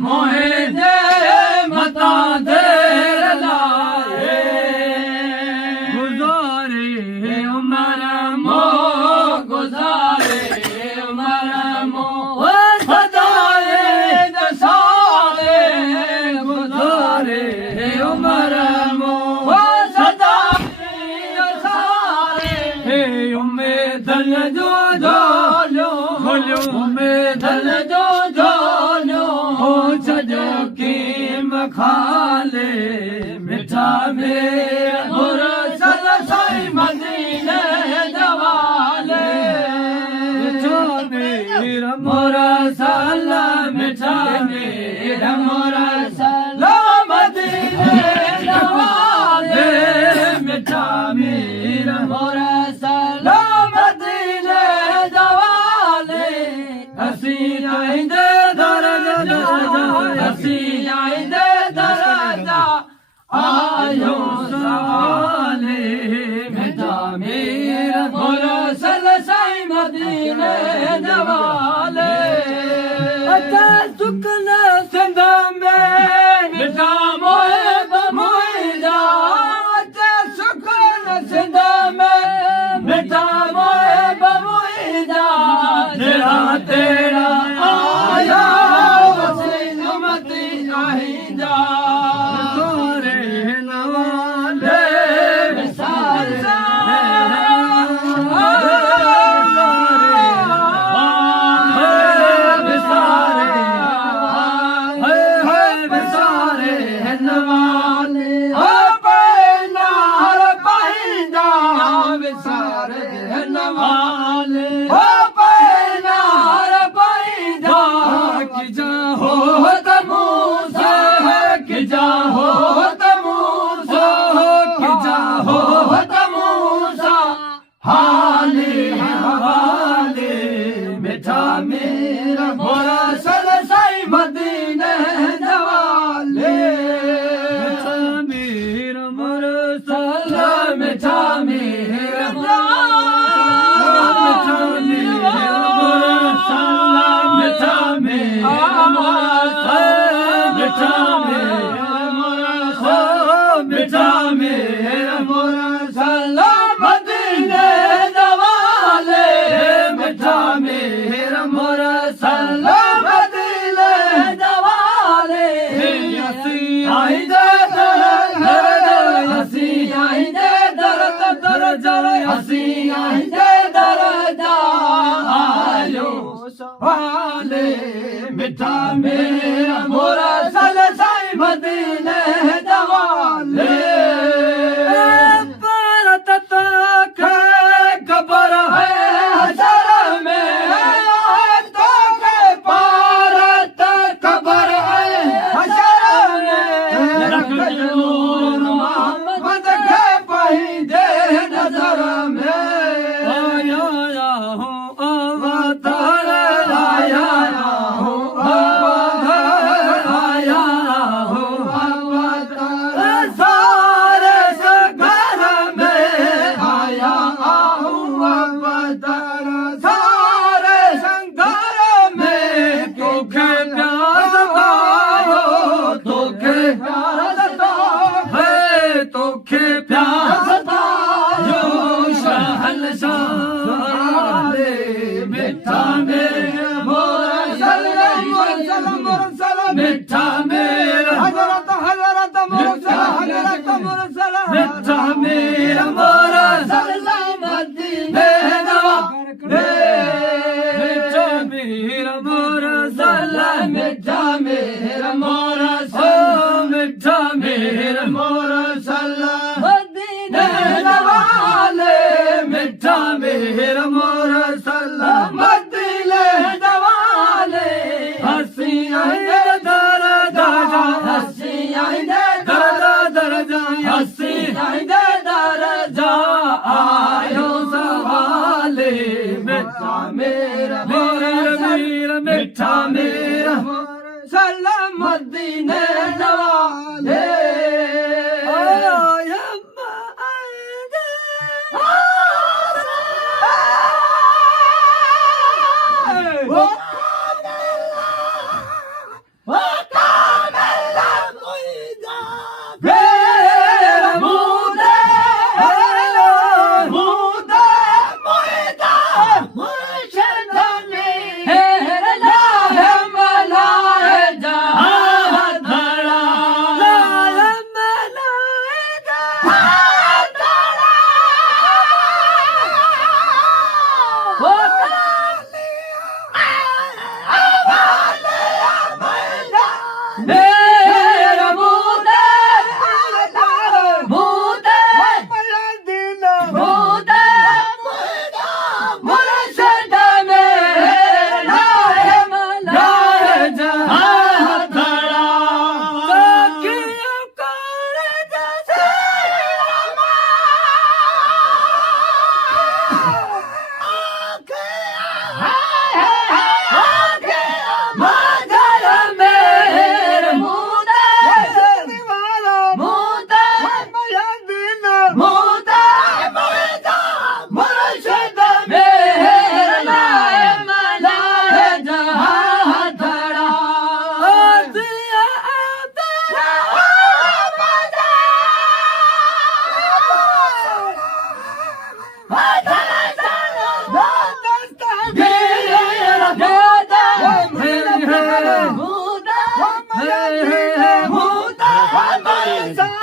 मोहिंजे मतां देर लाए गुज़ारे उमर मो गुज़ारे उमर मो सदाए दसारे गुज़ारे उमर मो सदाए दसारे हे उम्मीदन जो झोलियो झोलियो उम्मीदन जो खाले मिठा में मुरसल साईं मदीने जवाले मिठा मेरा मुरसल मिठा मेरा मुरसल मदीने जवाले मिठा मेरा मुरसल मदीने जवाले हसी आइंदे दरद हसी आइंदे आयो सवाले मिठा मेरा मुरसल साईं मदीने जवाले अता सुकन सिंध में मिठा मोए बमुईजा अता सुकन सिंध में मिठा मोए बमुईजा तेरा तेरा आया वसील मती आहिंजा मिठा मेरा मुरसल साईं मदीने जवाले मिठा मेरा मुरसल मिठा मेरा मुरसल मिठा मेरा मुरसल मिठा मेरा मुरसल मिठा मेरा मुरसल मदीने जवाले मिठा मेरा मुरसल मदीने जवाले हसी आइंदे दरद हसी आइंदे दरद दरद हसी आइंदे दरद आयो सवाले मिठा मेरा मुरसल साईं मदीने जवाले खबर है हशर में तो के पारत खबर है हशर में नूर मोहम्मद के पहिंदे नजर में आया हूँ अवतार आया हूँ अवतार आया हूँ अवतार सारे घर में आया सारे संघर में तोखे प्यार सतायो तोखे प्यार सतायो तोखे प्यार सतायो शहंशाह मिठा मेरा मुरसल मिठा मेरा हजरत हजरत मुरसल हजरत मुरसल मिठा मेरा मुरसल मदीने मिठा मेरा मुरसल मिठा मेरा मुरसल मिठा मेरा मुरसल मदीने जवाले मिठा मेरा मुरसल मदीने जवाले हसी आइंदे दरद हसी आइंदे दरद दरद हसी आइंदे दरद आयो सवाले मिठा मेरा मुरसल मिठा मेरा मुरसल मदीने जवाले सां